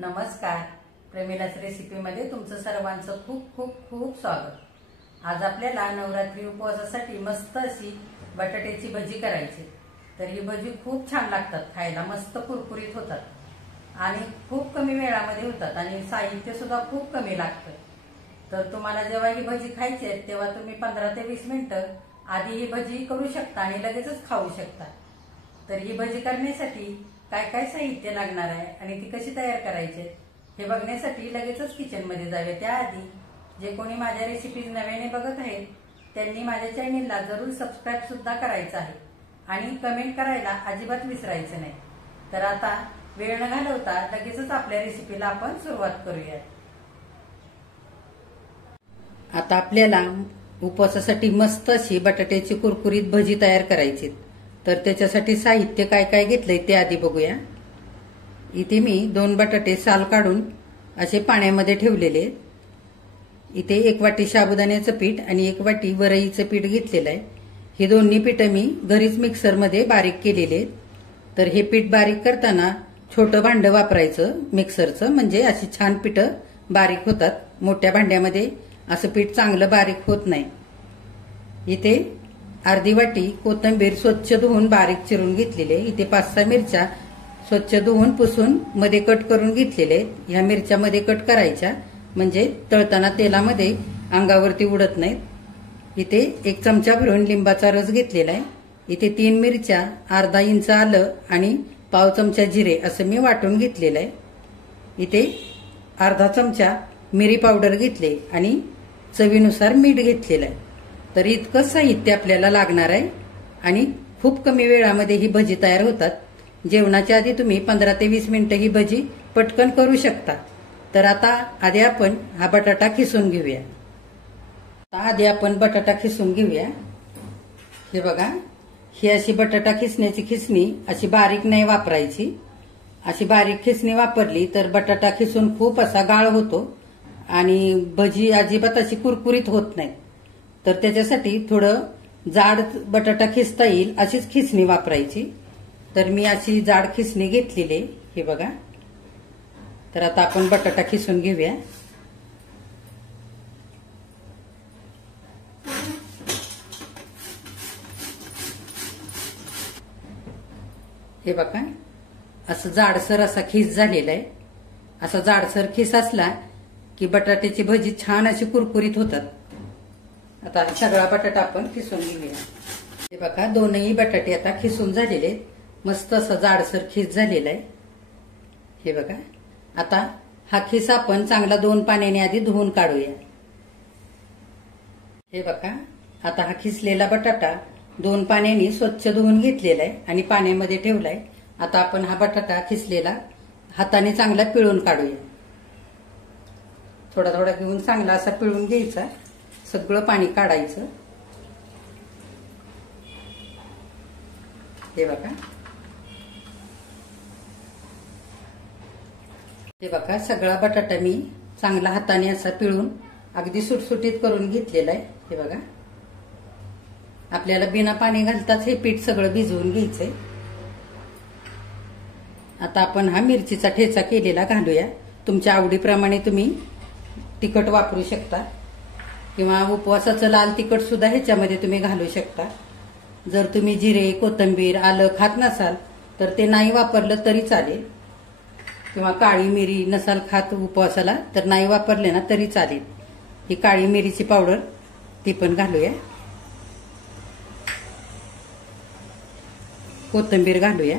नमस्कार. प्रेमिलाच रेसिपीमध्ये तुमचं सर्वांचं खूप खूप खूप स्वागत. आज आपल्याला नवरात्री उपवासासाठी मस्त अशी बटाट्याची भजी करायची. तर ही भजी खूप छान लागतात, खायला मस्त कुरकुरीत होतात आणि खूप कमी वेळामध्ये होतात आणि साहित्य सुद्धा खूप कमी लागतं. तर तुम्हाला जेव्हा ही भजी खायची आहे तेव्हा तुम्ही 15 ते 20 मिनिटं आधी ही भजी करू शकता आणि लगेचच खाऊ शकता. तर ही भजी करण्यासाठी काय काय साहित्य लागणार आहे आणि ती कशी तयार करायची हे बघण्यासाठी लगेचच किचन मध्ये जावे. त्याआधी जे कोणी माझ्या रेसिपीज नव्याने बघत आहेत त्यांनी माझ्या चॅनेलला जरूर सबस्क्राईब सुद्धा करायचं आहे आणि कमेंट करायला अजिबात विसरायचं नाही. तर आता वेळ न घालवता लगेचच आपल्या रेसिपीला आपण सुरुवात करूया. आता आपल्याला उपवासासाठी मस्त अशी बटाट्याची कुरकुरीत भजी तयार करायची. तर त्याच्यासाठी साहित्य काय काय घेतलंय ते आधी बघूया. इथे मी 2 बटाटे साल काढून असे पाण्यामध्ये ठेवलेले. इथे 1 वाटी साबुदाण्याचं पीठ आणि 1 वाटी वरईचं पीठ घेतलेलं आहे. हे दोन्ही पीठं मी घरीच मिक्सरमध्ये बारीक केलेले. तर हे पीठ बारीक करताना छोटं भांडं वापरायचं मिक्सरचं, म्हणजे अशी छान पीठं बारीक होतात. मोठ्या भांड्यामध्ये असं पीठ चांगलं बारीक होत नाही. इथे अर्धी वाटी कोथिंबीर स्वच्छ धुवून बारीक चिरून घेतलेले. इथे 5-6 मिरच्या स्वच्छ धुवून पुसून मध्ये कट करून घेतलेले. ह्या मिरच्या मध्ये कट करायच्या म्हणजे तळताना तेलामध्ये अंगावरती उडत नाहीत. इथे 1 चमचा भरून लिंबाचा रस घेतलेला आहे. इथे 3 मिरच्या, अर्धा इंच आलं आणि पाव चमचा जिरे असं मी वाटून घेतलेलं आहे. इथे अर्धा चमचा मिरी पावडर घेतले आणि चवीनुसार मीठ घेतलेलं आहे. तर इतकं साहित्य आपल्याला लागणार आहे आणि खूप कमी वेळामध्ये ही भजी तयार होतात. जेवणाच्या आधी तुम्ही 15 ते 20 मिनिटं ही भजी पटकन करू शकता. तर आता आधी आपण हा बटाटा खिसून घेऊया. आधी आपण बटाटा खिसून घेऊया. हे बघा, ही अशी बटाटा खिसण्याची खिसणी अशी बारीक नाही वापरायची. अशी बारीक खिसणी वापरली तर बटाटा खिसून खूप असा गाळ होतो आणि भजी अजिबात अशी कुरकुरीत होत नाही. तर त्याच्यासाठी थोडं जाड बटाटा खिसता येईल अशीच खिसणी वापरायची. तर मी अशी जाड खिसणी घेतलेली. हे बघा. तर आता आपण बटाटा खिसून घेऊया. हे बघा, असं जाडसर असा खिस झालेला आहे. असा जाडसर खिस असला की बटाट्याची भजी छान अशी कुरकुरीत होतात. आता सगळा बटाटा आपण खिसून घेऊया. हे बघा, दोनही बटाटे आता खिसून झालेले. मस्त असं जाडसर खिस झालेला आहे. हे बघा. आता हा खिस आपण चांगला 2 पाण्याने आधी धुवून काढूया. हे बघा, आता हा खिसलेला बटाटा 2 पाण्याने स्वच्छ धुवून घेतलेला आहे आणि पाण्यामध्ये ठेवलाय. आता आपण हा बटाटा खिसलेला हाताने चांगला पिळून काढूया. थोडा थोडा घेऊन चांगला असा पिळून घ्यायचा. सगळं पाणी काढायचं. हे बघा. हे बघा, सगळा बटाटा मी चांगला हाताने असा पिळून अगदी सुटसुटीत करून घेतलेला आहे. हे बघा, आपल्याला बिना पाणी घालताच हे पीठ सगळं भिजवून घ्यायचंय. आता आपण हा मिरचीचा ठेचा केलेला घालूया. तुमच्या आवडीप्रमाणे तुम्ही तिखट वापरू शकता किंवा उपवासाचं लाल तिखट सुद्धा ह्याच्यामध्ये तुम्ही घालू शकता. जर तुम्ही जिरे, कोथिंबीर, आलं खात नसाल तर ते नाही वापरलं तरी चालेल, किंवा काळी मिरी नसाल खात उपवासाला तर नाही वापरले ना तरी चालेल. ही काळी मिरीची पावडर ती पण घालूया. कोथिंबीर घालूया.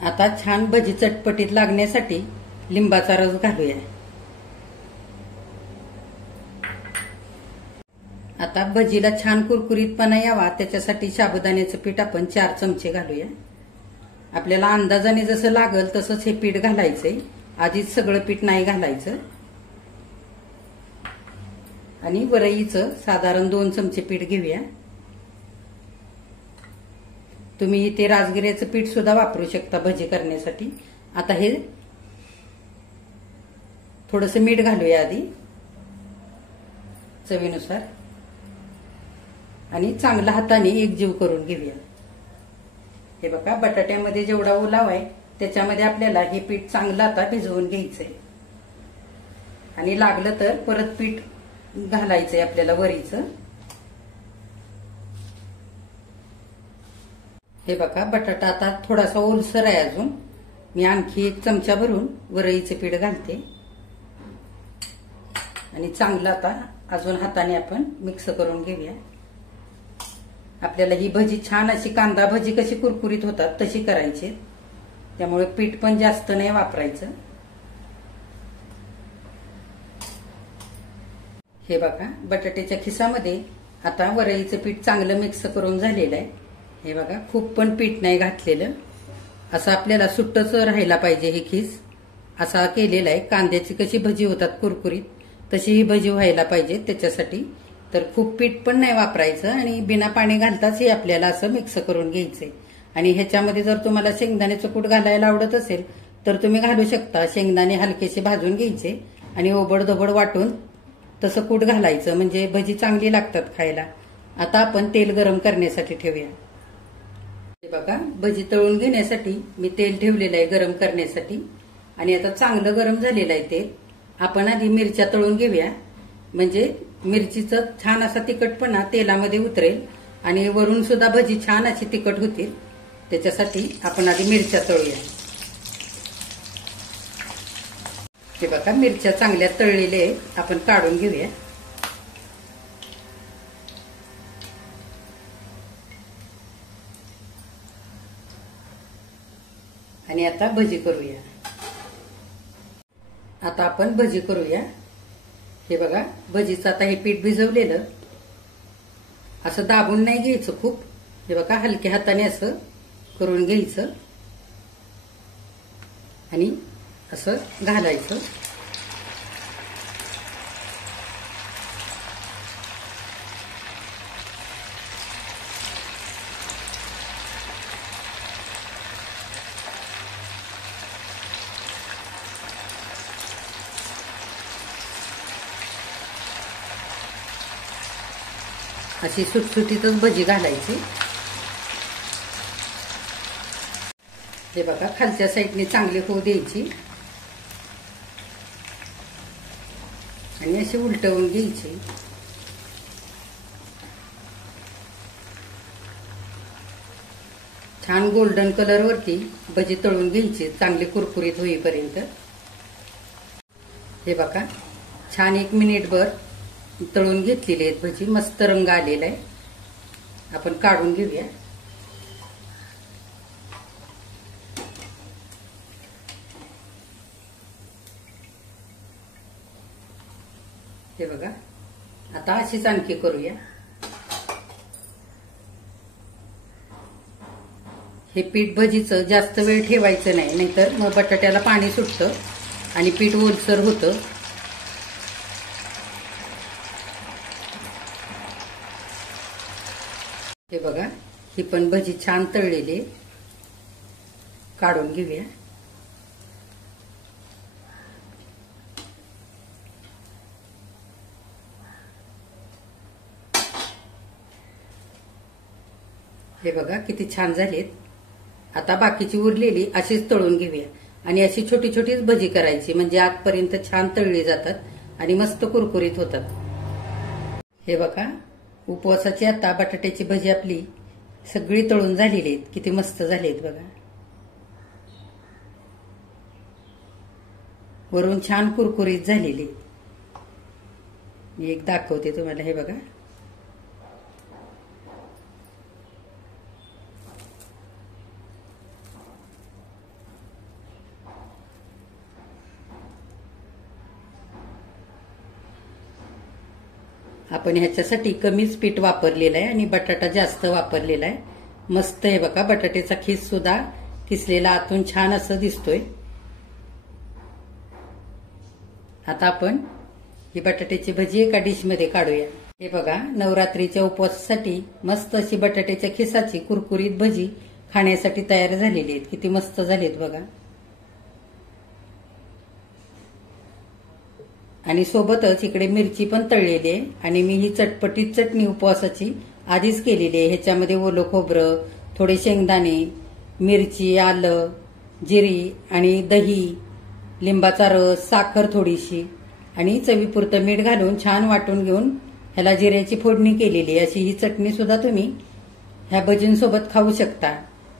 आता छान भजी चटपटीत लागण्यासाठी लिंबाचा रस घालूया. आता भजीला छान कुरकुरीतपणा यावा त्याच्यासाठी साबुदाण्याचं पीठ आपण 4 चमचे घालूया. आपल्याला अंदाजाने जसं लागल तसंच हे पीठ घालायचंय. आधीच सगळं पीठ नाही घालायचं. आणि वरईचं साधारण 2 चमचे पीठ घेऊया. तुम्ही इथे राजगिऱ्याचं पीठ सुद्धा वापरू शकता भजी करण्यासाठी. आता हे थोडंसं मीठ घालूया आधी चवीनुसार आणि चांगला हाताने एकजीव करून घेऊया. हे बघा, बटाट्यामध्ये जेवढा ओलावा आहे त्याच्यामध्ये आपल्याला हे पीठ चांगलं आता भिजवून घ्यायचंय आणि लागलं तर परत पीठ घालायचंय आपल्याला वरीचं. हे बघा, बटाटा आता थोडासा ओलसर आहे अजून. मी आणखी 1 चमचा भरून वरईचे पीठ घालते आणि चांगलं आता अजून हाताने आपण मिक्स करून घेऊया. आपल्याला ही भजी छान अशी कांदा भजी कशी कुरकुरीत होतात तशी करायची, त्यामुळे पीठ पण जास्त नाही वापरायचं. हे बघा, बटाट्याच्या खिसामध्ये आता वरईचं पीठ चांगलं मिक्स करून झालेलं आहे. हे बघा, खूप पण पीठ नाही घातलेलं, असं आपल्याला सुट्टच राहायला पाहिजे. हे खिस असा केलेला आहे. कांद्याची कशी भजी होतात कुरकुरीत तशी ही भजी व्हायला पाहिजे. त्याच्यासाठी तर खूप पीठ पण नाही वापरायचं आणि बिना पाणी घालताच हे आपल्याला असं मिक्स करून घ्यायचंय. आणि ह्याच्यामध्ये जर तुम्हाला शेंगदाण्याचं कूट घालायला आवडत असेल तर तुम्ही घालू शकता. शेंगदाणे हलकेसे भाजून घ्यायचे आणि ओबडधोबड वाटून तसं कूट घालायचं, म्हणजे भजी चांगली लागतात खायला. आता आपण तेल गरम करण्यासाठी ठेवूया. हे बघा, भजी तळून घेण्यासाठी मी तेल ठेवलेलं आहे गरम करण्यासाठी आणि आता चांगलं गरम झालेलं आहे तेल. आपण आधी मिरच्या तळून घेऊया, म्हणजे मिरचीचं छान असा तिखटपणा तेलामध्ये उतरेल आणि वरून सुद्धा भजी छान अशी तिखट होतील. त्याच्यासाठी आपण आधी मिरच्या तळूया. हे बघा, मिरच्या चांगल्या तळलेल्या आहेत, आपण काढून घेऊया. आणि आता भजी करूया. आता आपण भजी करूया. हे बघा, भजीचं आता हे पीठ भिजवलेलं असं दाबून नाही घ्यायचं खूप. हे बघा, हलक्या हाताने असं करून घ्यायचं आणि असं घालायचं. अशी सुटसुटीतच भजी घालायची. हे बघा, खालच्या साईडने चांगली होऊ द्यायची आणि अशी उलटवून घ्यायची. छान गोल्डन कलर वरती भजी तळून घ्यायची, चांगली कुरकुरीत होईपर्यंत. हे बघा, छान 1 मिनिटभर तळून घेतलेली आहेत भजी. मस्त रंग आलेला आहे. आपण काढून घेऊया. हे बघा, आता अशीच आणखी करूया. हे पीठ भजीचं जास्त वेळ ठेवायचं नाही, नाहीतर मग बटाट्याला पाणी सुटतं आणि पीठ ओलसर होतं. हे बघा, ही पण भजी छान तळलेली, काढून घेऊया. हे बघा, किती छान झालीत. आता बाकीची उरलेली अशीच तळून घेऊया आणि अशी छोटी छोटीच भजी करायची, म्हणजे आतपर्यंत छान तळली जातात आणि मस्त कुरकुरीत होतात. हे बघा, उपवासाची आता बटाट्याची भजी आपली सगळी तळून झालेली आहेत. किती मस्त झाली आहेत बघा. वरून छान कुरकुरीत झालेली. मी एक दाखवते तुम्हाला. हे बघा, आपण ह्याच्यासाठी कमीच पीठ वापरलेलं आहे आणि बटाटा जास्त वापरलेला आहे. मस्त आहे बघा, बटाट्याचा खीस सुद्धा किसलेला आतून छान असं दिसतोय. आता आपण ही बटाट्याची भजी एका डिश मध्ये काढूया. हे बघा, नवरात्रीच्या उपवासासाठी मस्त अशी बटाट्याच्या खिसाची कुरकुरीत भजी खाण्यासाठी तयार झालेली आहेत. किती मस्त झालीत बघा. आणि सोबतच इकडे मिरची पण तळलेली आहे आणि मी ही चटपटीत चटणी उपवासाची आधीच केलेली आहे. ह्याच्यामध्ये ओलं खोबरं, थोडे शेंगदाणे मिरची, आलं, जिरी आणि दही, लिंबाचा रस, साखर थोडीशी आणि चवीपुरतं मीठ घालून छान वाटून घेऊन ह्याला जिऱ्याची फोडणी केलेली अशी ही चटणी सुद्धा तुम्ही ह्या भजींसोबत खाऊ शकता.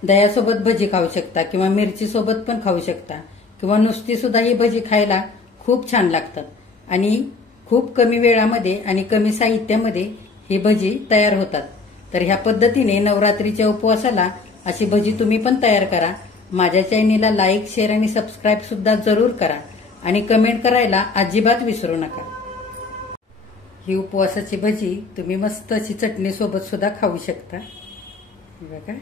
दह्यासोबत भजी खाऊ शकता किंवा मिरची सोबत पण खाऊ शकता किंवा नुसती सुद्धा ही भजी खायला खूप छान लागतात आणि खूप कमी वेळामध्ये आणि कमी साहित्यामध्ये ही भजी तयार होतात. तर ह्या पद्धतीने नवरात्रीच्या उपवासाला अशी भजी तुम्ही पण तयार करा. माझ्या चॅनेलला लाईक, शेअर आणि सबस्क्राईब सुद्धा जरूर करा आणि कमेंट करायला अजिबात विसरू नका. ही उपवासाची भजी तुम्ही मस्त अशी चटणी सोबत सुद्धा खाऊ शकता. बघा.